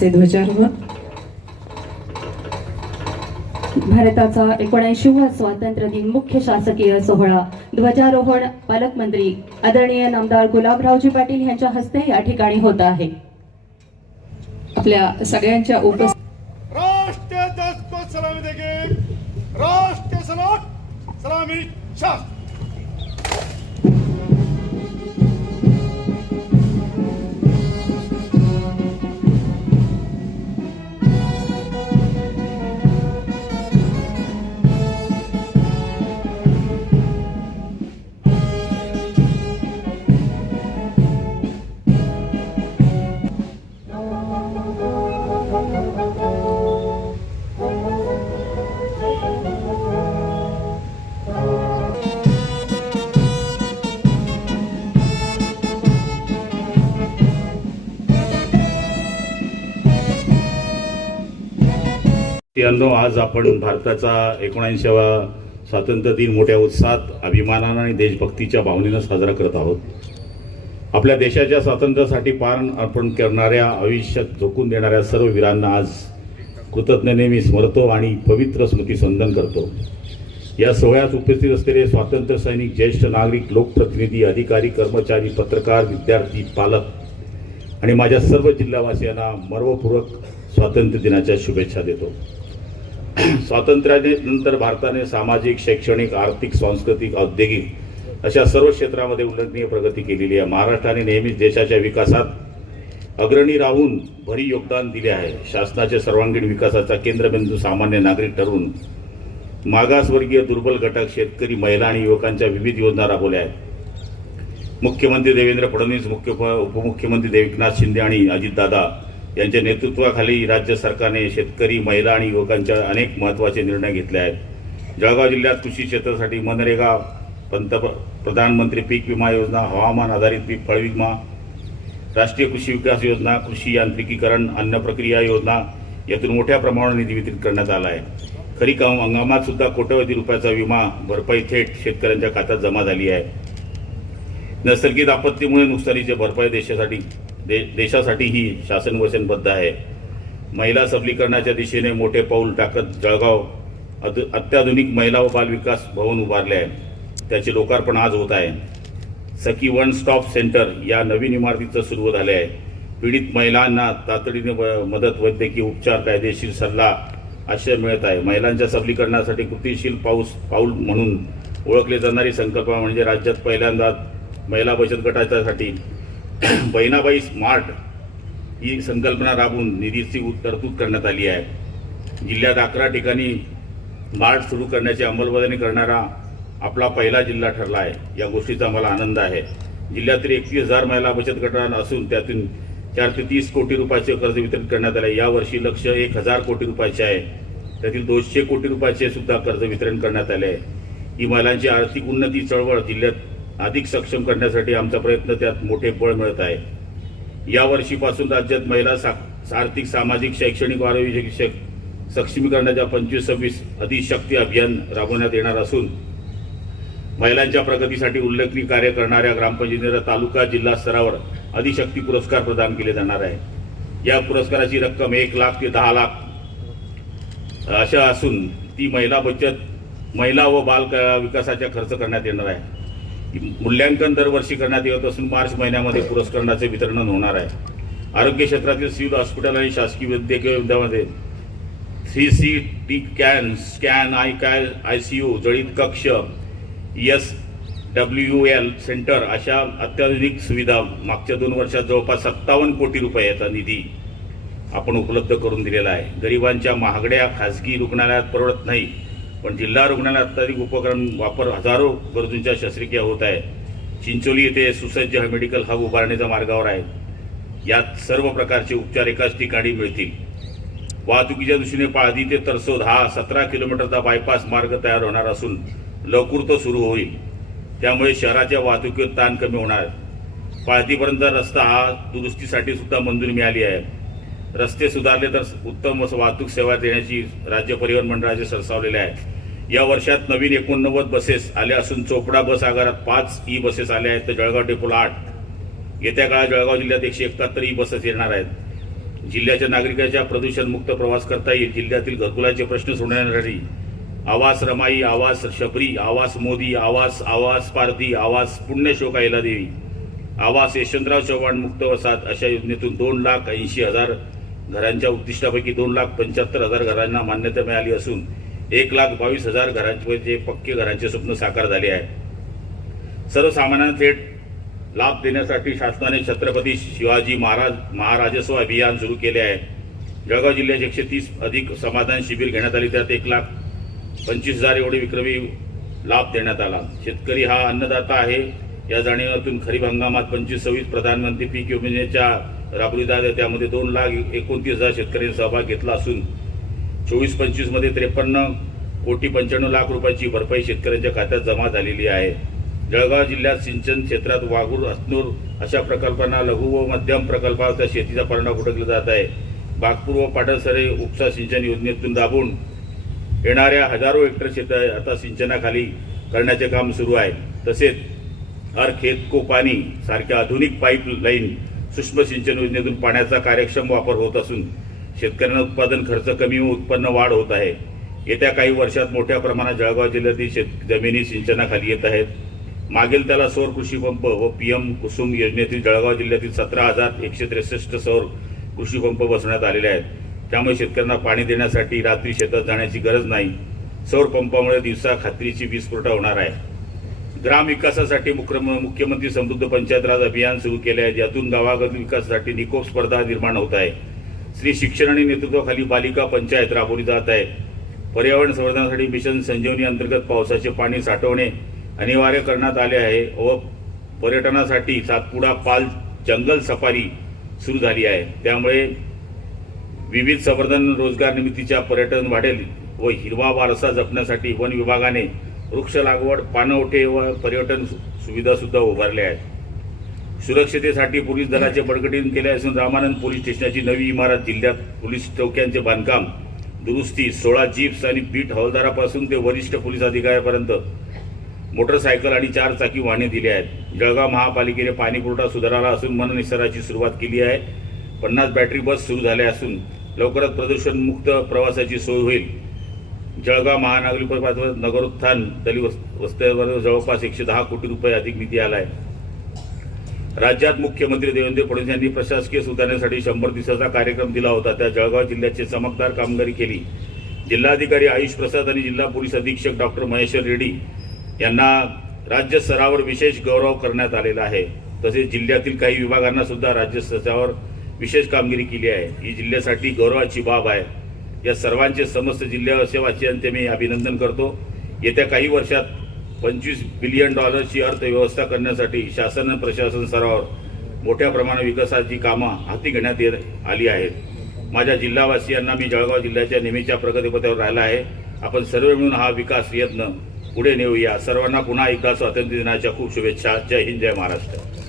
असते ध्वजारोहण. भारताचा एकोणऐंशीवा स्वातंत्र्य दिन मुख्य शासकीय सोहळा. ध्वजारोहण पालकमंत्री आदरणीय नामदार गुलाबरावजी पाटील यांच्या हस्ते या ठिकाणी होत आहे. आपल्या सगळ्यांच्या उपस्थित राष्ट्रीय सलामी देंगे राष्ट्रीय सलामी शास्त्र. मित्रांनो आज आपण भारताचा एकोणऐंशीवा स्वातंत्र्य दिन मोठ्या उत्साहात अभिमानानं आणि देशभक्तीच्या भावनेनं साजरा करत आहोत. आपल्या देशाच्या स्वातंत्र्यासाठी पारण अर्पण करणाऱ्या आयुष्यात झोकून देणाऱ्या सर्व वीरांना आज कृतज्ञतेने मी स्मरतो आणि पवित्र स्मृती संदन करतो. या सोहळ्यात उपस्थित असलेले स्वातंत्र्य सैनिक ज्येष्ठ नागरिक लोकप्रतिनिधी अधिकारी कर्मचारी पत्रकार विद्यार्थी पालक आणि माझ्या सर्व जिल्हावासियांना मर्वपूर्वक स्वातंत्र्य दिनाच्या शुभेच्छा देतो. स्वातंत्र्यानंतर भारताने सामाजिक शैक्षणिक आर्थिक सांस्कृतिक औद्योगिक अशा सर्व क्षेत्रामध्ये उल्लेखनीय प्रगती केलेली आहे. महाराष्ट्राने नेहमीच देशाच्या विकासात अग्रणी राहून भरी योगदान दिले आहे. शासनाच्या सर्वांगीण विकासाचा केंद्रबिंदू सामान्य नागरिक ठरून मागासवर्गीय दुर्बल घटक शेतकरी महिला आणि युवकांच्या विविध योजना राबवल्या आहेत. मुख्यमंत्री देवेंद्र फडणवीस मुख्य उपमुख्यमंत्री देविकनाथ शिंदे आणि अजितदादा यांच्या नेतृत्वाखाली राज्य सरकारने शेतकरी महिला आणि युवकांच्या अनेक महत्त्वाचे निर्णय घेतले आहेत. जळगाव जिल्ह्यात कृषी क्षेत्रासाठी मनरेगा पंतप्र प्रधानमंत्री पीक विमा योजना हवामान आधारित पीक फळ विमा राष्ट्रीय कृषी विकास योजना कृषी यांत्रिकीकरण अन्न प्रक्रिया योजना यातून मोठ्या प्रमाणावर निधी वितरित करण्यात आला आहे. खरीप हंगामात सुद्धा कोट्यवधी रुपयाचा विमा भरपाई थेट शेतकऱ्यांच्या खात्यात जमा झाली आहे. नैसर्गिक आपत्तीमुळे नुकसानीची भरपाई देशासाठी दे देशासाठीही शासन वचनबद्ध आहे. महिला सबलीकरणाच्या दिशेने मोठे पाऊल टाकत जळगाव अद- अत्याधुनिक महिला व बालविकास भवन उभारले आहे. त्याचे लोकार्पण आज होत आहे. सखी वन स्टॉप सेंटर या नवीन इमारतीचं सुरू झाले आहे पीडित महिलांना तातडीने व- मदत वैद्यकीय उपचार कायदेशीर सल्ला आश्रय मिळत आहे. महिलांच्या सबलीकरणासाठी कृतिशील पाऊस पाऊल म्हणून ओळखली जाणारी संकल्पना म्हणजे राज्यात पहिल्यांदा महिला बचत गटाच्यासाठी बहिणाबाई स्मार्ट ही संकल्पना राबवून निधीची तरतूद करण्यात आली आहे. जिल्ह्यात अकरा ठिकाणी मार्ट सुरू करण्याची अंमलबजावणी करणारा आपला पहिला जिल्हा ठरला आहे. या गोष्टीचा मला आनंद आहे. जिल्ह्यातील एकतीस हजार महिला बचत गटांना असून त्यातून चार ते तीस कोटी रुपयाचे कर्ज वितरित करण्यात आले. यावर्षी लक्ष एक हजार कोटी रुपयाचे आहे. त्यातील दोनशे कोटी रुपयाचे सुद्धा कर्ज वितरण करण्यात आले आहे. ही महिलांची आर्थिक उन्नती चळवळ जिल्ह्यात अधिक सक्षम करण्यासाठी आमचा प्रयत्न त्यात मोठे बळ मिळत आहे. या वर्षीपासून राज्यात महिला सा आर्थिक सामाजिक शैक्षणिक व आरोग्य शिक्षक सक्षमीकरणाच्या पंचवीस सव्वीस अधिशक्ती अभियान राबवण्यात येणार असून महिलांच्या प्रगतीसाठी उल्लेखनीय कार्य करणाऱ्या ग्रामपंचायतीला तालुका जिल्हा स्तरावर अधिशक्ती पुरस्कार प्रदान केले जाणार आहे. या पुरस्काराची रक्कम एक लाख ते दहा लाख अशा असून ती महिला बचत महिला व बाल विकासाचा विकासाच्या खर्च करण्यात येणार आहे. मूल्यांकन दरवर्षी करण्यात येत असून मार्च महिन्यामध्ये पुरस्कारांचे वितरण होणार आहे. आरोग्य क्षेत्रातील सिव्हिल हॉस्पिटल आणि शासकीय वैद्यकीय विद्यामध्ये C C T can scan I काय आय सी यू जळीत कक्ष एस डब्ल्यू एल सेंटर अशा अत्याधुनिक सुविधा मागच्या दोन वर्षात जवळपास सत्तावन्न कोटी रुपयाचा निधी आपण उपलब्ध करून दिलेला आहे. गरिबांच्या महागड्या खाजगी रुग्णालयात परवडत नाही. पण जिल्हा रुग्णालयात अत्याधिक उपकरण वापर हजारो गरजूंच्या शस्त्रक्रिया होत आहे. चिंचोली येथे सुसज्ज मेडिकल हब उभारण्याच्या मार्गावर आहे. यात सर्व प्रकारचे उपचार एकाच ठिकाणी मिळतील. वाहतुकीच्या दृष्टीने पाळधी ते तरसोद हा सतरा किलोमीटरचा बायपास मार्ग तयार होणार असून लवकर तो सुरू होईल. त्यामुळे शहराच्या वाहतुकीवर ताण कमी होणार. पाळधीपर्यंत रस्ता हा दुरुस्तीसाठी सुद्धा मंजुरी मिळाली आहे. रस्ते सुधारले तर उत्तम असं वाहतूक सेवा देण्याची राज्य परिवहन मंडळाचे सरसावलेले आहे या वर्षात नवीन एकोणनव्वद बसेस आल्या असून चोपडा बस आगारात पाच ई बसेस आल्या आहेत. तर जळगाव डेपोला आठ. येत्या काळात जळगाव जिल्ह्यात एकशे एकाहत्तर ई बसेस येणार आहेत. जिल्ह्याच्या नागरिकांच्या प्रदूषणमुक्त प्रवास करता येईल. जिल्ह्यातील घरकुलाचे प्रश्न सोडवण्यासाठी आवास रमाई आवास शबरी आवास मोदी आवास आवास पारधी आवास पुण्यशोका देवी. आवास यशवंतराव चव्हाण मुक्त वसाहत अशा योजनेतून दोन लाख ऐंशी हजार घरांच्या उद्दिष्टापैकी दोन लाख पंच्याहत्तर हजार घरांना मान्यता मिळाली असून एक लाख बावीस हजार घरांचे पक्के घरांचे स्वप्न साकार झाले आहे. सर्वसामान्यांना थेट लाभ देण्यासाठी शासनाने छत्रपती शिवाजी महाराज महाराजस्व अभियान सुरू केले आहे. जळगाव जिल्ह्याचे एकशे तीस अधिक समाधान शिबिर घेण्यात आली त्यात एक लाख पंचवीस हजार एवढे विक्रमी लाभ देण्यात आला. शेतकरी हा अन्नदाता आहे. या जाणीवातून खरीप हंगामात पंचवीस सव्वीस प्रधानमंत्री पीक योजनेच्या राबविण्यात आल्या त्यामध्ये दोन लाख एकोणतीस हजार शेतकऱ्यांनी सहभाग घेतला असून चोवीस पंचवीसमध्ये त्रेपन्न कोटी पंच्याण्णव लाख रुपयाची भरपाई शेतकऱ्यांच्या खात्यात जमा झालेली आहे. जळगाव जिल्ह्यात सिंचन क्षेत्रात वाघूर अतनूर अशा प्रकल्पांना लघु व मध्यम प्रकल्पाचा शेतीचा परिणाम उठकला जात आहे. बागपूर व पाटणसरे उपसा सिंचन योजनेतून दाबून येणाऱ्या हजारो हेक्टर शेत आता सिंचनाखाली करण्याचे काम सुरू आहे. तसेच हर खेत को पाणी सारख्या आधुनिक पाईप लाईन सूक्ष्म सिंचन योजनेतून पाण्याचा कार्यक्षम वापर होत असून शेतकऱ्यांना उत्पादन खर्च कमी व उत्पन्न वाढ होत आहे. येत्या काही वर्षात मोठ्या प्रमाणात जळगाव जिल्ह्यातील शेत जमिनी सिंचनाखाली येत आहेत. मागील त्याला सौर कृषी पंप व पीएम कुसुम योजनेतील जळगाव जिल्ह्यातील सतरा हजार एकशे त्रेसष्ट सौर कृषी पंप बसवण्यात आलेले आहेत. त्यामुळे शेतकऱ्यांना पाणी देण्यासाठी रात्री शेतात जाण्याची गरज नाही. सौर पंपामुळे दिवसा खात्रीची वीज पुरवठा होणार आहे. ग्राम विकासासाठी मुख्यमंत्री समृद्ध पंचायत राज अभियान सुरू केले आहे ज्यातून गावागत विकासासाठी निकोप स्पर्धा निर्माण होत आहे. स्त्री शिक्षण आणि नेतृत्वाखाली बालिका पंचायत राबवली जात आहे. पर्यावरण संवर्धनासाठी मिशन संजीवनी अंतर्गत पावसाचे पाणी साठवणे अनिवार्य करण्यात आले आहे व पर्यटनासाठी सातपुडा पाल जंगल सफारी सुरू झाली आहे. त्यामुळे विविध संवर्धन रोजगार निर्मितीच्या पर्यटन वाढेल व हिरवा वारसा जपण्यासाठी वन विभागाने वृक्ष लागवड पानवठे व पर्यटन सुविधासुद्धा उभारल्या आहेत. सुरक्षितेसाठी पोलीस दलाचे बळकटीकरण केले असून रामानंद पोलीस स्टेशनची नवी इमारत जिल्ह्यात पोलीस चौक्यांचे बांधकाम दुरुस्ती सोळा जीप्स आणि बीट हवालदारापासून ते वरिष्ठ पोलीस अधिकाऱ्यापर्यंत. मोटरसायकल आणि चार चाकी वाहने दिली आहेत. जळगाव महापालिकेने पाणीपुरवठा सुधारला सुधाराला असून मननिसराची सुरुवात केली आहे. पन्नास बॅटरी बस सुरू झाल्या असून लवकरच प्रदूषणमुक्त प्रवासाची सोय होईल. जळगाव महानगरपालिका नगरोत्थान दलित वस्त्यावर जवळपास एकशे दहा कोटी रुपये अधिक निधी आलाय. राज्यात मुख्यमंत्री देवेंद्र फडणवीस यांनी प्रशासकीय सुधारण्यासाठी शंभर दिवसाचा कार्यक्रम दिला होता. त्या जळगाव जिल्ह्याची चमकदार कामगिरी केली. जिल्हाधिकारी आयुष प्रसाद आणि जिल्हा पोलीस अधीक्षक डॉक्टर महेश्वर रेड्डी यांना राज्य स्तरावर विशेष गौरव करण्यात आलेला आहे. तसेच जिल्ह्यातील काही विभागांना सुद्धा राज्य स्तरावर विशेष कामगिरी केली आहे. ही जिल्ह्यासाठी गौरवाची बाब आहे. या सर्वांचे समस्त जिल्ह्यावासियांचे मी अभिनंदन करतो. येत्या काही वर्षात पंचवीस बिलियन डॉलरची अर्थव्यवस्था करण्यासाठी शासन आणि प्रशासन स्तरावर मोठ्या प्रमाणात विकासाची कामं हाती घेण्यात येत आली आहेत. माझ्या जिल्हावासियांना मी जळगाव जिल्ह्याच्या नेहमीच्या प्रगतीपथावर राहिला आहे. आपण सर्व मिळून हा विकास यत्न पुढे नेऊया. सर्वांना पुन्हा एकदा स्वातंत्र्य दिनाच्या खूप शुभेच्छा. जय हिंद जय महाराष्ट्र.